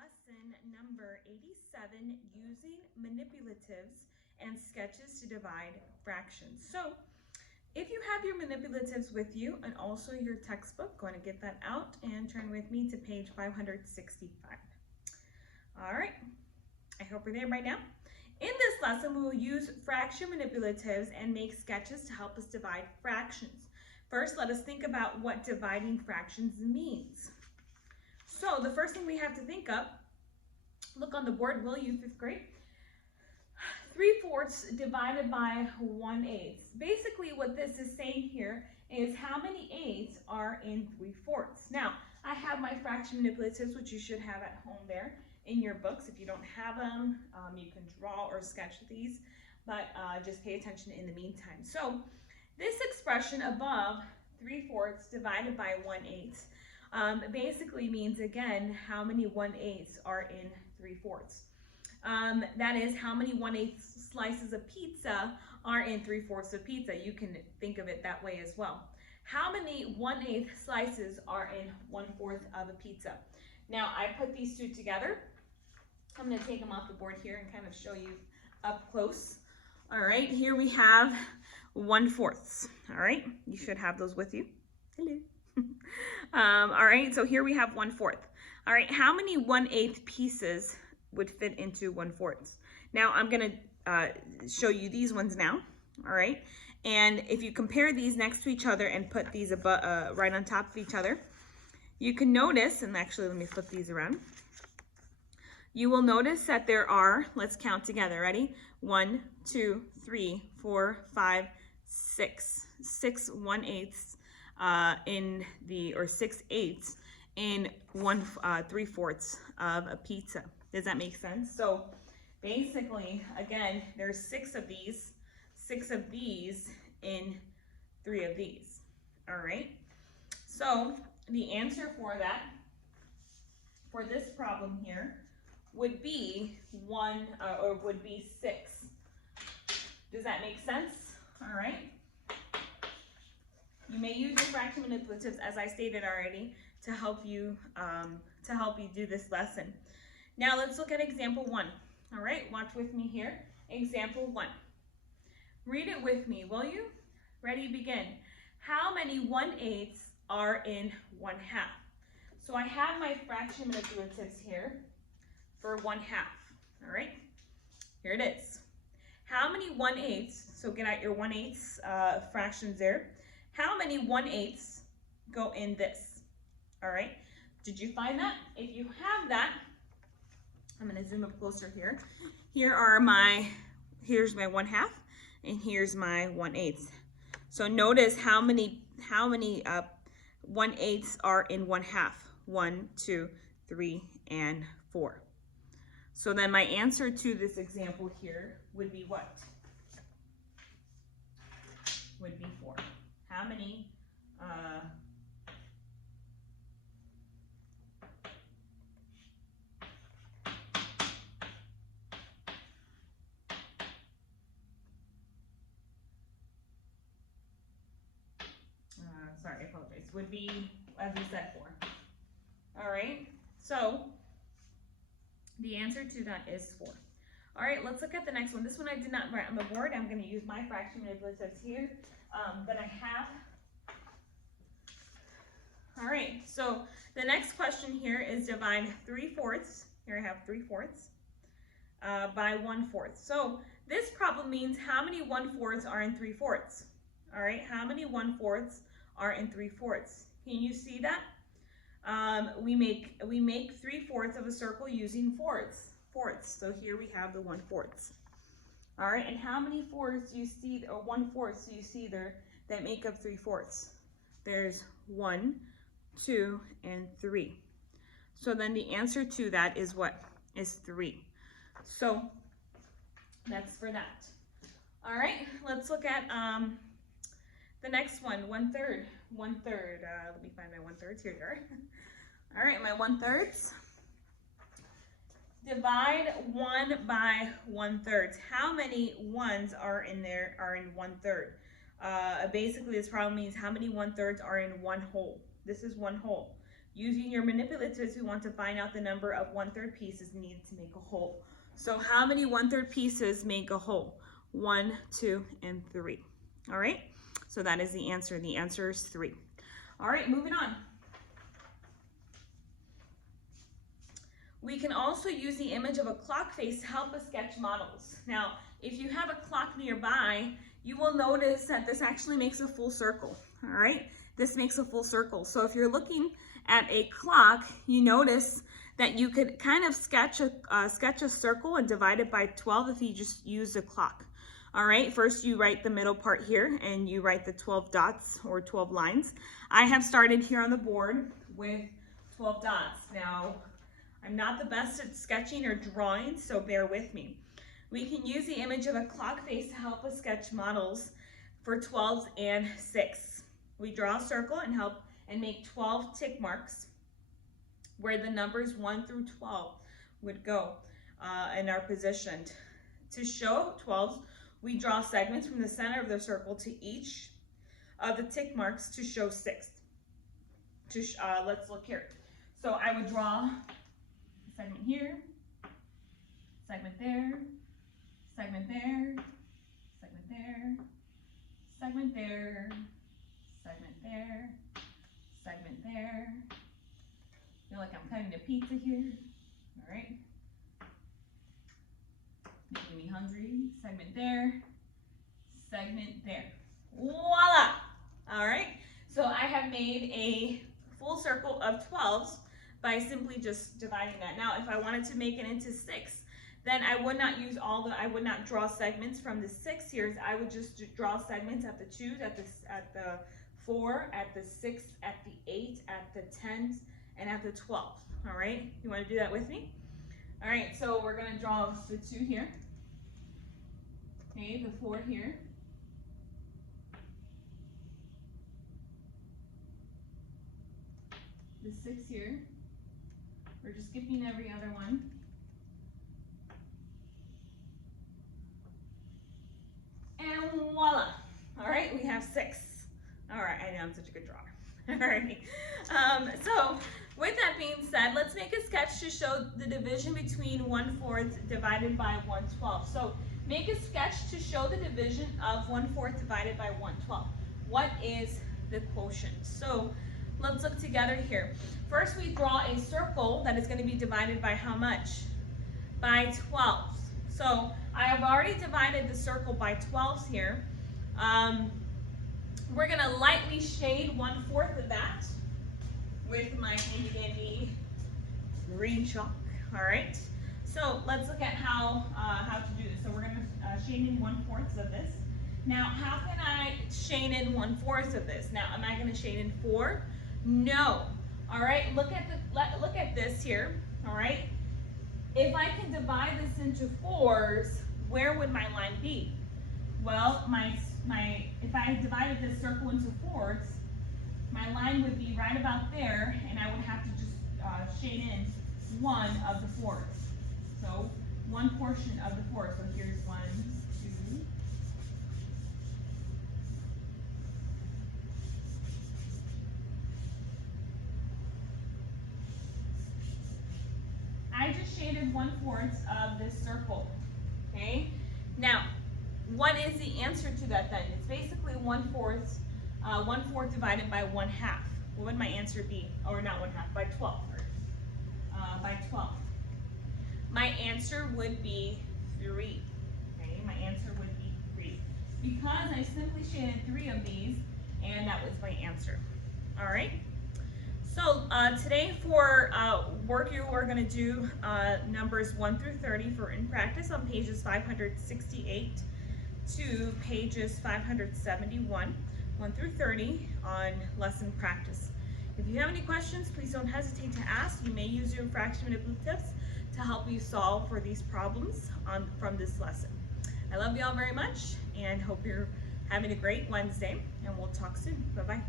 lesson number 87, using manipulatives and sketches to divide fractions. So if you have your manipulatives with you and also your textbook, go ahead and get that out and turn with me to page 565. All right, I hope you're there right now. In this lesson, we will use fraction manipulatives and make sketches to help us divide fractions. First, let us think about what dividing fractions means. So the first thing we have to think of, look on the board, will you, 5th grade? 3/4 divided by 1/8. Basically what this is saying here is how many 8s are in 3/4. Now, I have my fraction manipulatives, which you should have at home there in your books. If you don't have them, you can draw or sketch these, but just pay attention in the meantime. So this expression above, 3/4 divided by 1/8, basically means, again, how many 1/8s are in 3/4. That is how many 1/8 slices of pizza are in 3/4 of pizza. You can think of it that way as well. How many 1/8 slices are in 1/4 of a pizza? Now, I put these two together. I'm going to take them off the board here and kind of show you up close. All right, here we have 1/4. All right, you should have those with you. Hello. All right, so here we have 1/4. All right, how many 1/8 pieces would fit into 1/4? Now I'm going to show you these ones now. All right, and if you compare these next to each other and put these right on top of each other, you can notice, and actually let me flip these around. You will notice that there are, let's count together, ready? 1, 2, 3, 4, 5, 6. 6 1/8 in the, or 6/8 in 3/4 of a pizza. Does that make sense? So basically, again, there's 6 of these in 3 of these. All right. So the answer for that, for this problem here, would be 6. Does that make sense? All right. You may use your fraction manipulatives, as I stated already, to help you do this lesson. Now let's look at example 1. All right, watch with me here. Example 1. Read it with me, will you? Ready, begin. How many 1/8 are in 1/2? So I have my fraction manipulatives here for 1/2. All right, here it is. How many 1/8? So get out your 1/8 fractions there. How many 1/8 go in this? All right, did you find that? If you have that, I'm going to zoom up closer here. Here's my 1/2, and here's my 1/8. So notice how many 1/8 are in 1/2. 1, 2, 3, and 4. So then my answer to this example here would be what? Would be 4. How many? Sorry, I apologize. Would be, as we said, 4. All right. So the answer to that is 4. All right, let's look at the next one. This one I did not write on the board. I'm going to use my fraction manipulatives here that I have. All right, so the next question here is divide 3/4. Here I have 3/4 by 1/4. So this problem means how many 1/4 are in 3/4? All right, how many 1/4 are in 3/4? Can you see that? We make 3/4 of a circle using fourths. So here we have the 1/4. All right, and how many 4s do you see, or 1/4 do you see there that make up 3/4? There's 1, 2, and 3. So then the answer to that is what? Is 3. So that's for that. All right, let's look at the next one, 1/3. 1/3. Let me find my 1/3s. Here you are. All right, my 1/3s. Divide 1 by 1/3. How many 1s are in there? Are in 1/3? Basically, this problem means how many 1/3s are in one whole. This is one whole. Using your manipulatives, we want to find out the number of 1/3 pieces needed to make a whole. So how many 1/3 pieces make a whole? 1, 2, and 3. All right, so that is the answer. The answer is 3. All right, moving on. We can also use the image of a clock face to help us sketch models. Now, if you have a clock nearby, you will notice that this actually makes a full circle. All right, this makes a full circle. So if you're looking at a clock, you notice that you could kind of sketch a circle and divide it by 12 if you just use a clock. All right, first you write the middle part here and you write the 12 dots or 12 lines. I have started here on the board with 12 dots. Now, I'm not the best at sketching or drawing, so bear with me. We can use the image of a clock face to help us sketch models for 12s and 6. We draw a circle and make 12 tick marks where the numbers 1 through 12 would go and are positioned. To show 12s, we draw segments from the center of the circle to each of the tick marks to show 6. Let's look here. So I would draw a segment here, segment there, segment there, segment there, segment there, segment there, segment there. Feel like I'm cutting a pizza here. All right. Making me hungry. Segment there, segment there. Voila! All right. So I have made a full circle of 12s by simply just dividing that. Now, if I wanted to make it into 6, then I would not I would not draw segments from the 6 here. I would just draw segments at the 2s, at the 4, at the 6, at the 8, at the 10s, and at the 12th. All right, you want to do that with me? All right, so we're going to draw the 2 here. Okay, the 4 here. The 6 here. We're just skipping every other one. And voila. All right, we have 6. All right, I know I'm such a good drawer. All right. So with that being said, let's make a sketch to show the division between 1/4 divided by 1/12. So make a sketch to show the division of 1/4 divided by 1/12. What is the quotient? So let's look together here. First, we draw a circle that is going to be divided by how much? By 12. So I have already divided the circle by 12s here. We're going to lightly shade 1/4 of that with my handy dandy green chalk. All right. So let's look at how to do this. So we're going to shade in 1/4 of this. Now, how can I shade in 1/4 of this? Now, am I going to shade in 4? No. All right. Look at this here. All right. If I can divide this into 4s, where would my line be? Well, if I divided this circle into 4s, my line would be right about there, and I would have to just shade in one of the 4s. So one portion of the 4s. So here's 1, 2. I just shaded 1/4 of this circle. Okay. Now, what is the answer to that then? It's basically 1/4 divided by 1/2. What would my answer be? Or not 1/2, by 12. By 12. My answer would be 3. Okay, my answer would be 3. Because I simply shaded 3 of these, and that was my answer. All right. So today for work, you are going to do numbers 1 through 30 for in practice on pages 568 to pages 571, 1 through 30 on lesson practice. If you have any questions, please don't hesitate to ask. You may use your fraction manipulatives to help you solve for these problems from this lesson. I love you all very much and hope you're having a great Wednesday, and we'll talk soon. Bye-bye.